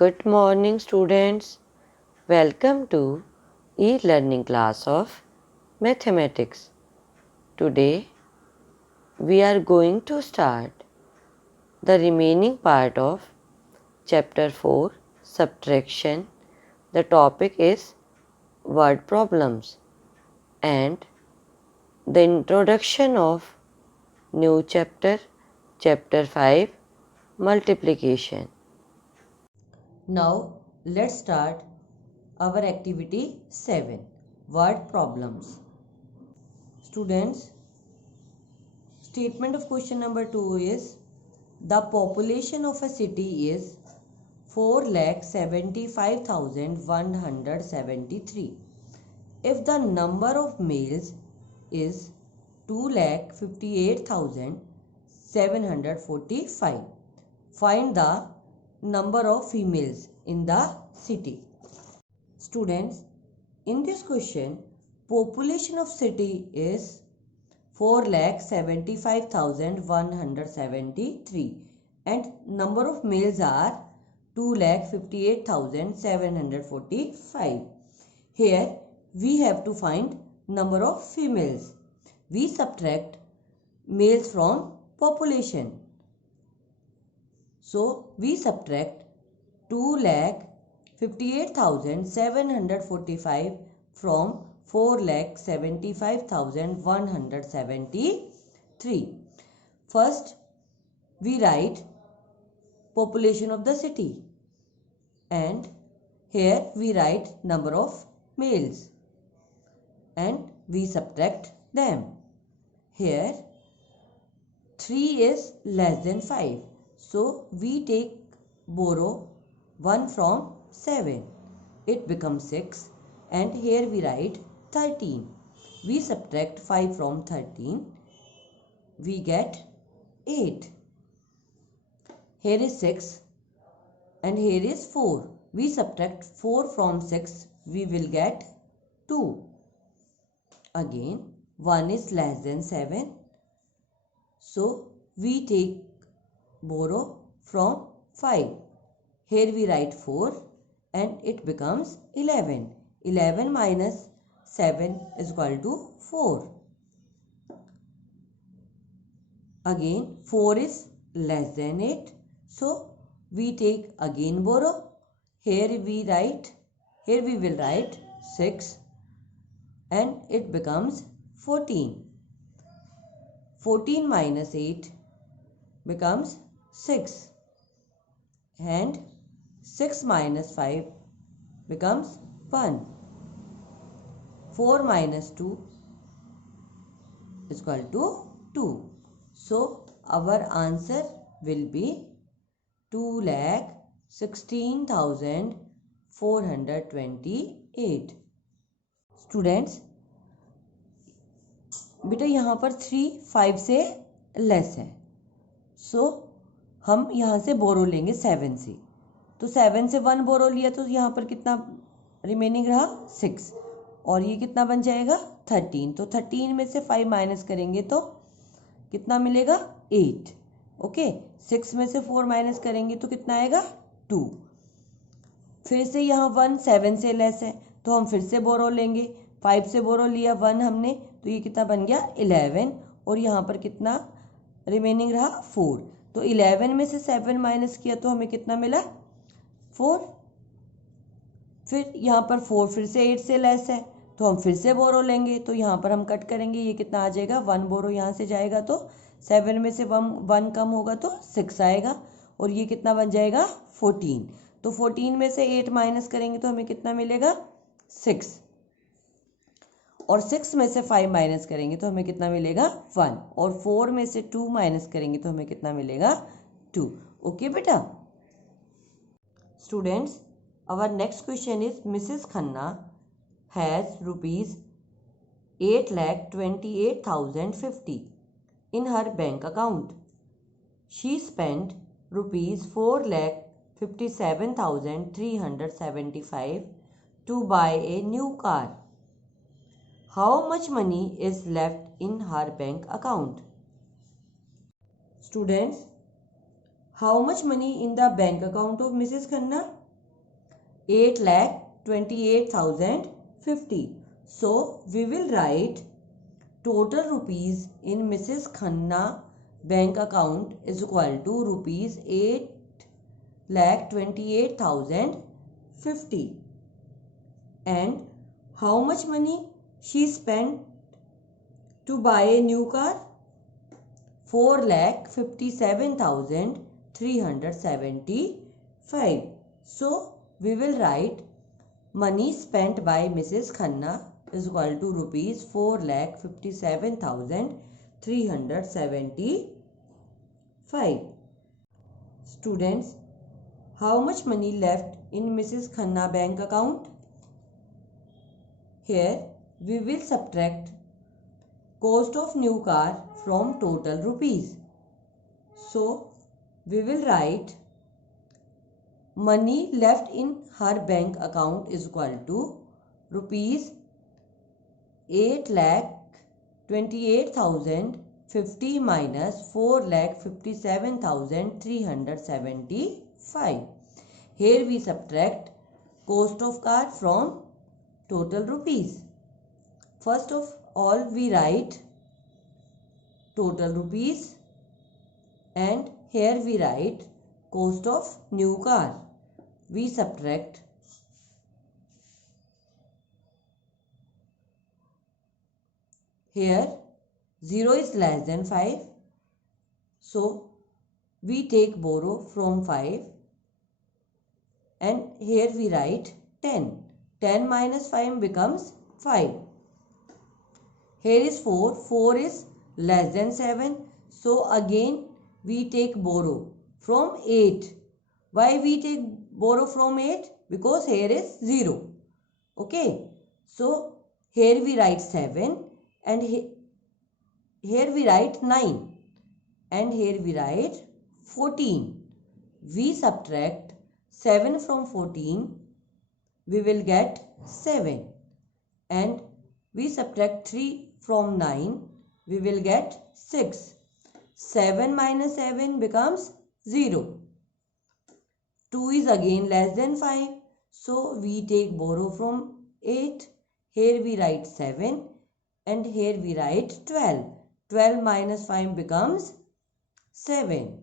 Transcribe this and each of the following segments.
Good morning, students. Welcome to e-learning class of mathematics. Today we are going to start the remaining part of chapter 4 subtraction. The topic is word problems and the introduction of new chapter 5 multiplication. Now let's start our activity 7 word problems. Students, statement of question number 2 is the population of a city is 4,75,173. If the number of males is 2,58,745, find the number of females in the city. Students, in this question, population of city is 4,75,173 and number of males are 2,58,745. Here we have to find number of females. We subtract males from population. So we subtract 2,58,745 from 4,75,173. First, we write population of the city and here we write number of males and we subtract them. Here 3 is less than 5. So we borrow 1 from 7. It becomes 6 and here we write 13. We subtract 5 from 13. We get 8. Here is 6 and here is 4. We subtract 4 from 6. We will get 2. Again 1 is less than 7. So we borrow from 5. Here we write 4 and it becomes 11. 11 minus 7 is equal to 4. Again 4 is less than 8. So we take again borrow. Here we will write 6 and it becomes 14. 14 minus 8 becomes 6 and 6 minus 5 becomes 1. 4 minus 2 is equal to 2. So our answer will be 2,16,428. Students, बेटा यहाँ पर 3 5 से less है. सो हम यहाँ से बोरो लेंगे 7 से. तो 7 से 1 बोरो लिया तो यहाँ पर कितना रिमेनिंग रहा 6 और ये कितना बन जाएगा 13. तो 13 में से 5 माइनस करेंगे तो कितना मिलेगा 8. ओके 6 में से 4 माइनस करेंगे तो कितना आएगा 2. फिर से यहाँ 1 7 से लेस है तो हम फिर से बोरो लेंगे. 5 से बोरो लिया 1 हमने तो ये कितना बन गया 11 और यहाँ पर कितना रिमेनिंग रहा 4. तो 11 में से 7 माइनस किया तो हमें कितना मिला 4. फिर यहाँ पर 4 फिर से 8 से लेस है तो हम फिर से बोरो लेंगे. तो यहाँ पर हम कट करेंगे. ये कितना आ जाएगा 1 बोरो यहाँ से जाएगा तो 7 में से 1 कम होगा तो 6 आएगा और ये कितना बन जाएगा 14. तो 14 में से 8 माइनस करेंगे तो हमें कितना मिलेगा 6 और 6 में से 5 माइनस करेंगे तो हमें कितना मिलेगा 1 और 4 में से 2 माइनस करेंगे तो हमें कितना मिलेगा 2. ओके बेटा. Students, our next question is Mrs. Khanna has rupees 8,28,050 in her bank account. She spent rupees 4,57,375 to buy a new car. How much money is left in her bank account? Students, how much money in the bank account of Mrs. Khanna? 8,28,050. So we will write total rupees in Mrs. Khanna bank account is equal to rupees 8,28,050. And how much money she spent to buy a new car? 4,57,375. So we will write money spent by Mrs. Khanna is equal to rupees 4,57,375. Students, how much money left in Mrs. Khanna bank account? Here we will subtract cost of new car from total rupees. So we will write money left in her bank account is equal to rupees 8,28,050 minus 4,57,375. Here we subtract cost of car from total rupees. First of all we write total rupees and here we write cost of new car. We subtract here 0 is less than 5, so we take borrow from 5 and here we write 10. 10 minus 5 becomes 5. Here is 4. 4 is less than 7. So again we take borrow from 8. Why we take borrow from 8? Because here is 0. Okay. So here we write 7 and here we write 9 and here we write 14. We subtract 7 from 14. We will get 7 and we subtract 3 from 9, we will get 6. 7 minus 7 becomes 0. 2 is again less than 5. So we take borrow from 8. Here we write 7 and here we write 12. 12 minus 5 becomes 7.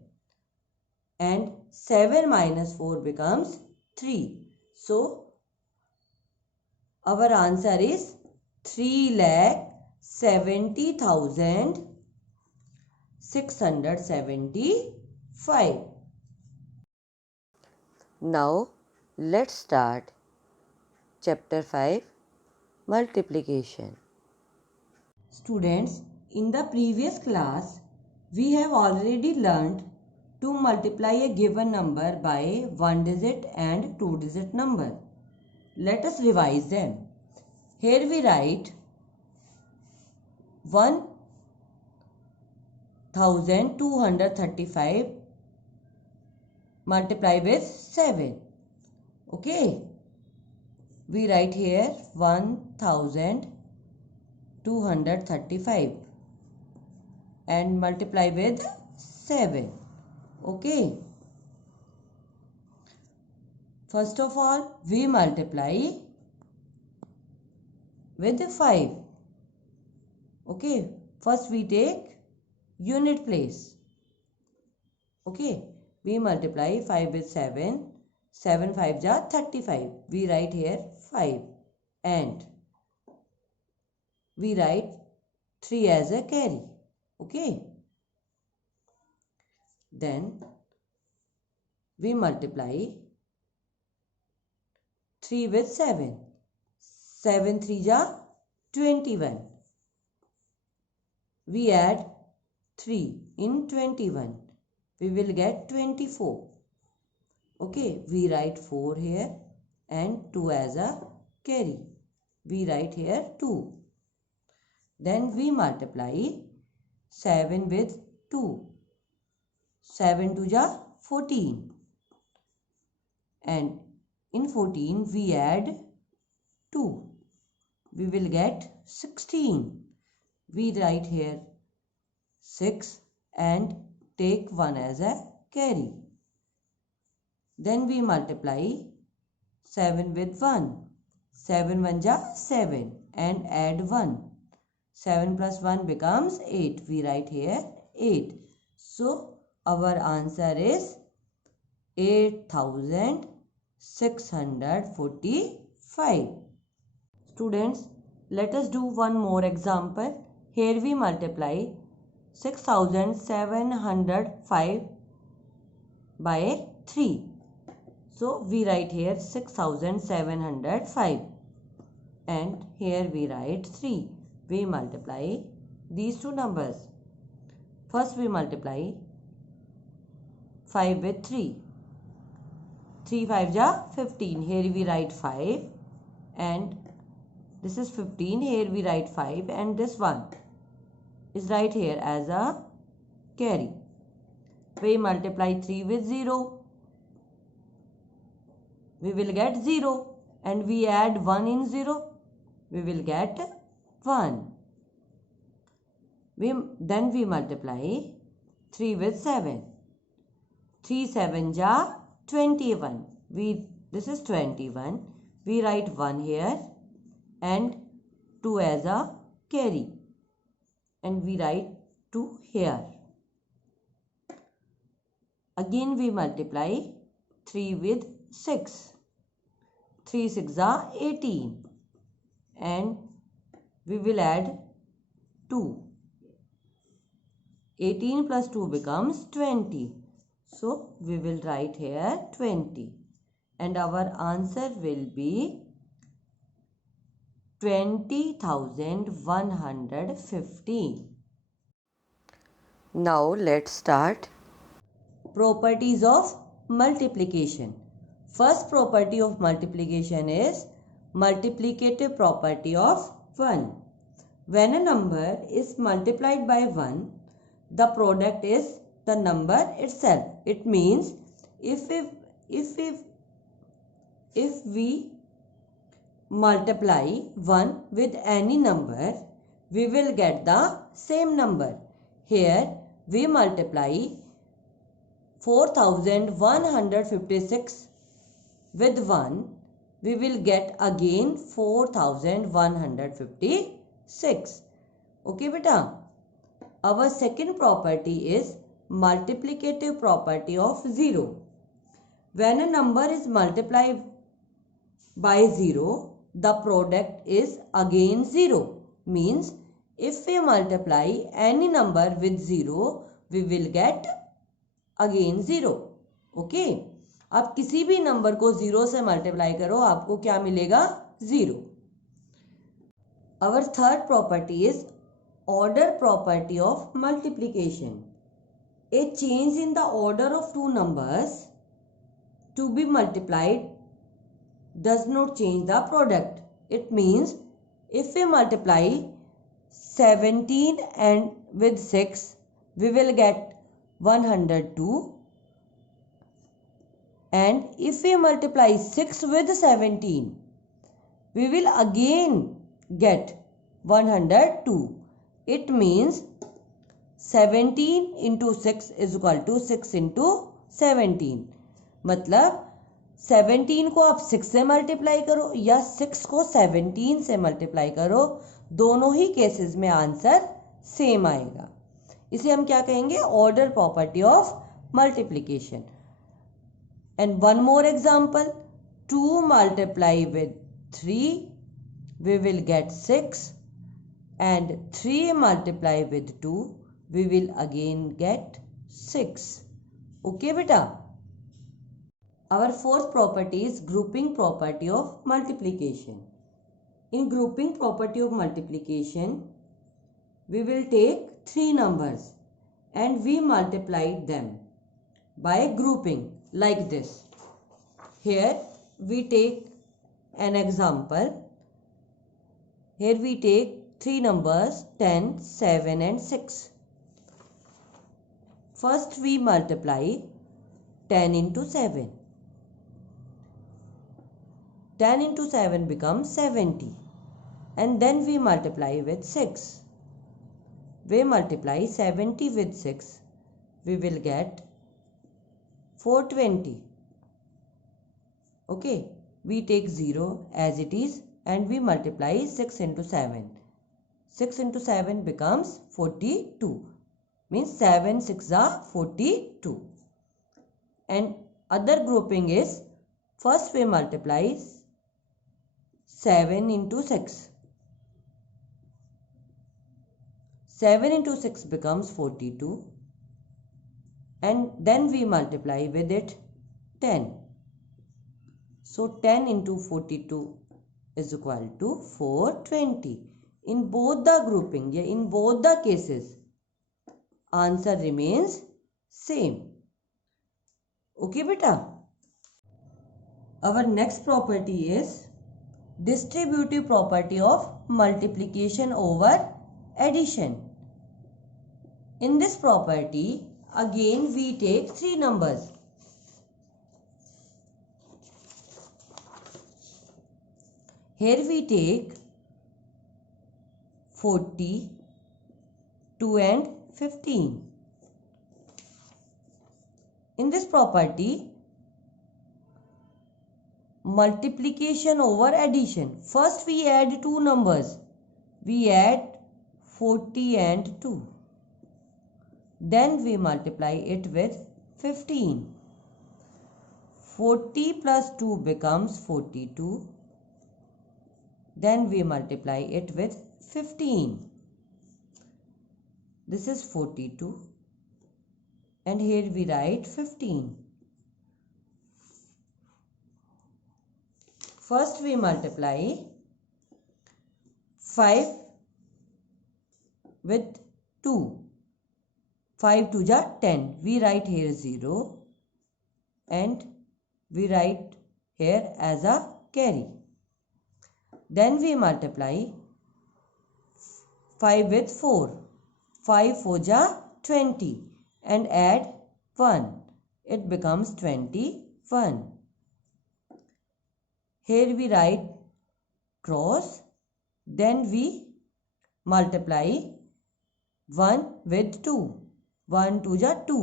And 7 minus 4 becomes 3. So our answer is 3,70,675. Now let's start chapter 5, multiplication. Students, in the previous class we have already learned to multiply a given number by one digit and two digit number. Let us revise them. Here we write 1,235 multiply with 7. Okay. We write here 1,235 and multiply with 7. Okay. First of all, we multiply with 5. Okay. First we take unit place. Okay. We multiply 5 with 7. 7 5 ja 35. We write here 5 and we write 3 as a carry. Okay. Then we multiply 3 with 7. 7 3 ja 21. We add 3 in 21. We will get 24. Okay, we write 4 here and 2 as a carry. We write here 2. Then we multiply 7 with 2. 7 2 ja 14. And in 14 we add 2. We will get 16. We write here 6 and take 1 as a carry. Then we multiply 7 with 1. 7 1 ja 7 and add 1. 7 plus 1 becomes 8. We write here 8. So our answer is 8645. Students, let us do one more example. Here we multiply 6705 by 3. So we write here 6705 and here we write 3. We multiply these two numbers. First we multiply 5 with 3. 3 5 ja 15. Here we write 5 and this is 15. Here we write 5 and this one is right here as a carry. We multiply 3 with 0. We will get 0 and we add 1 in 0. We will get 1. Then we multiply 3 with 7. 3 7 ja 21. This is 21. We write 1 here and 2 as a carry. And we write 2 here. Again we multiply 3 with 6. 3 6 are 18 and we will add 2. 18 plus 2 becomes 20. So we will write here 20 and our answer will be 20,115. Now let's start. Properties of multiplication. First property of multiplication is multiplicative property of 1. When a number is multiplied by 1, the product is the number itself. It means if we multiply 1 with any number, we will get the same number. Here we multiply 4156 with 1, we will get again 4156. Okay beta. Our second property is multiplicative property of 0. When a number is multiplied by 0, the product is again 0. Means if we multiply any number with 0, we will get again 0. Okay. आप किसी भी number को 0 से multiply करो, आपको क्या मिलेगा? 0. Our third property is order property of multiplication. A change in the order of two numbers to be multiplied does not change the product. It means if we multiply 17 and with 6, we will get 102. And if we multiply 6 with 17, we will again get 102. It means 17 into 6 is equal to 6 into 17. मतलब 17 को आप 6 से multiply करो या 6 को 17 से multiply करो, दोनों ही केसेस में आंसर सेम आएगा. इसे हम क्या कहेंगे? Order property of multiplication. And one more example, 2 multiply with 3, we will get 6 and 3 multiply with 2, we will again get 6. Okay beta. Our fourth property is grouping property of multiplication. In grouping property of multiplication, we will take 3 numbers and we multiply them by grouping. Like this. Here we take an example. Here we take 3 numbers 10, 7 and 6. First we multiply 10 into 7. 10 into 7 becomes 70. And then we multiply with 6. We multiply 70 with 6. We will get 420. Okay. we take 0 as it is and we multiply 6 into 7. 6 into 7 becomes 42. Means 7 6 are 42. And other grouping is, first we multiply 7 into 6. 7 into 6 becomes 42. And then we multiply with it 10. So 10 into 42 is equal to 420. In both the grouping, in both the cases, answer remains same. Okay, beta. Our next property is distributive property of multiplication over addition. In this property, again we take three numbers. Here we take 40, 2 and 15. In this property, multiplication over addition. First we add two numbers. We add 40 and 2. Then we multiply it with 15. 40 plus 2 becomes 42. Then we multiply it with 15. This is 42. And here we write 15. First we multiply 5 with 2. 5 2 ja 10. We write here 0 and we write here as a carry. Then we multiply 5 with 4. 5 4 ja 20 and add 1. It becomes 21. Here we write cross. Then we multiply 1 with 2. 1 2 ja 2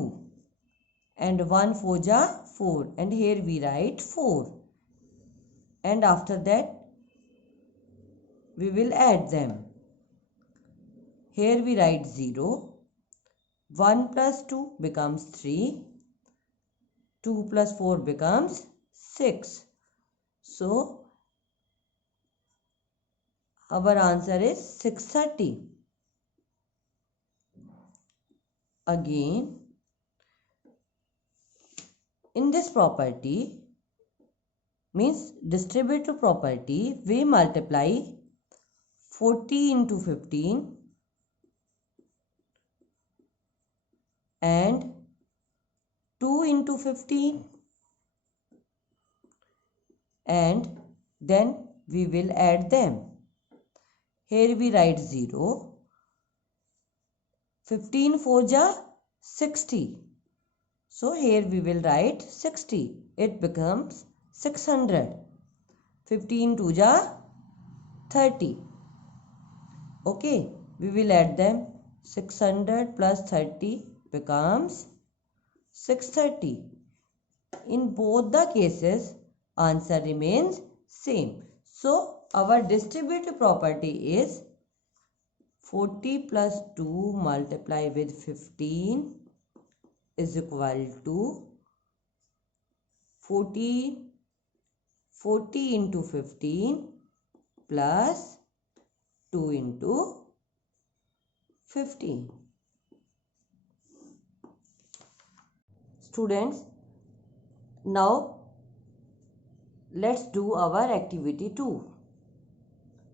and 1 4 ja 4 and here we write 4. And after that we will add them. Here we write 0. 1 plus 2 becomes 3. 2 plus 4 becomes 6. So, our answer is 630. Again, in this property, means distributive property, we multiply 40 into 15 and 2 into 15 and then we will add them. Here we write 0. 15 4 ja 60. So here we will write 60. It becomes 600. 15 2 ja 30. Okay, we will add them. 600 plus 30 becomes 630. In both the cases, answer remains same. So, our distributive property is 40 plus 2 multiplied with 15 is equal to 40 into 15 plus 2 into 15. Students, now let's do our activity 2.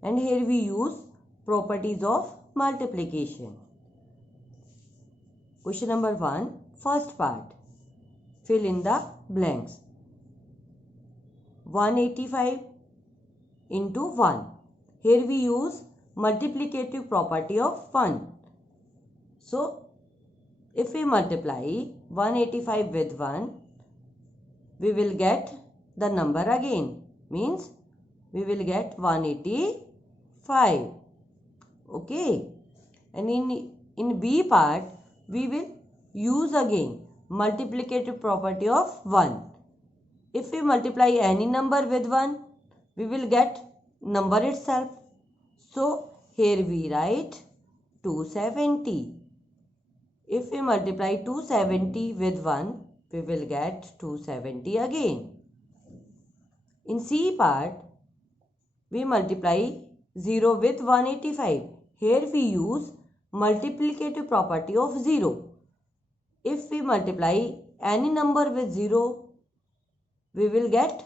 And here we use properties of multiplication. Question number 1, first part. Fill in the blanks. 185 into 1. Here we use multiplicative property of 1. So, if we multiply 185 with 1, we will get the number again. Means we will get 185. Okay. And in B part, we will use again multiplicative property of 1. If we multiply any number with 1, we will get number itself. So here we write 270. If we multiply 270 with 1, we will get 270 again. In C part, we multiply 0 with 185. Here we use multiplicative property of 0. If we multiply any number with 0, we will get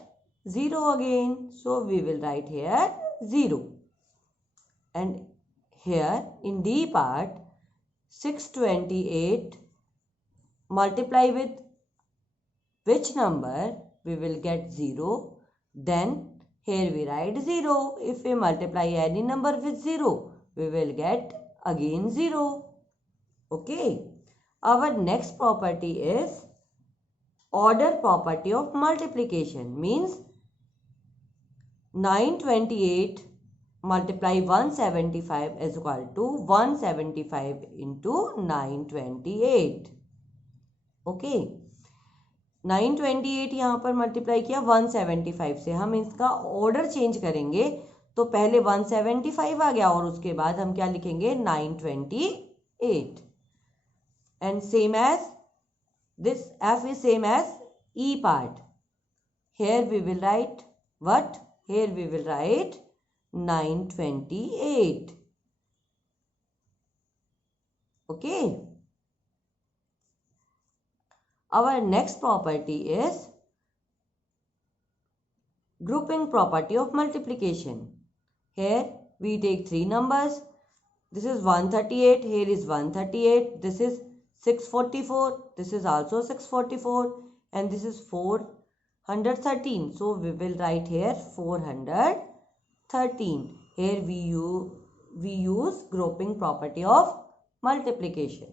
0 again. So we will write here 0. And here in D part, 628 multiply with which number? We will get 0. Then here we write 0. If we multiply any number with 0, we will get again 0. Okay. Our next property is order property of multiplication. Means 928 multiply 175 is equal to 175 into 928. Okay 928 यहाँ पर multiply किया 175 से. हम इसका order change करेंगे तो पहले 175 आ गया और उसके बाद हम क्या लिखेंगे 928. And same as this F is same as E part. Here we will write what? Here we will write 928. Okay. Our next property is grouping property of multiplication. Here we take three numbers. This is 138. Here is 138. This is 644. This is also 644. And this is 413. So we will write here 413. Here we use grouping property of multiplication.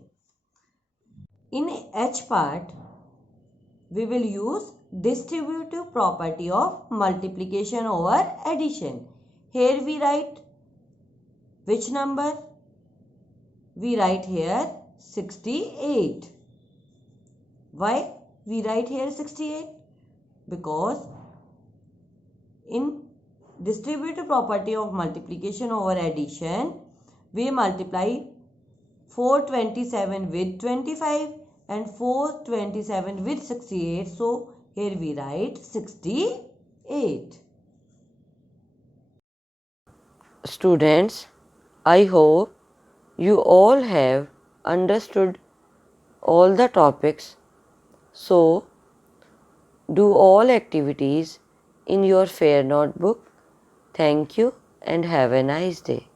In H part, we will use distributive property of multiplication over addition. Here we write which number? We write here 68. Why we write here 68? Because in distributive property of multiplication over addition, we multiply 427 with 25 and 427 with 68. So here we write 68. Students, I hope you all have understood all the topics. So do all activities in your fair notebook. Thank you and have a nice day.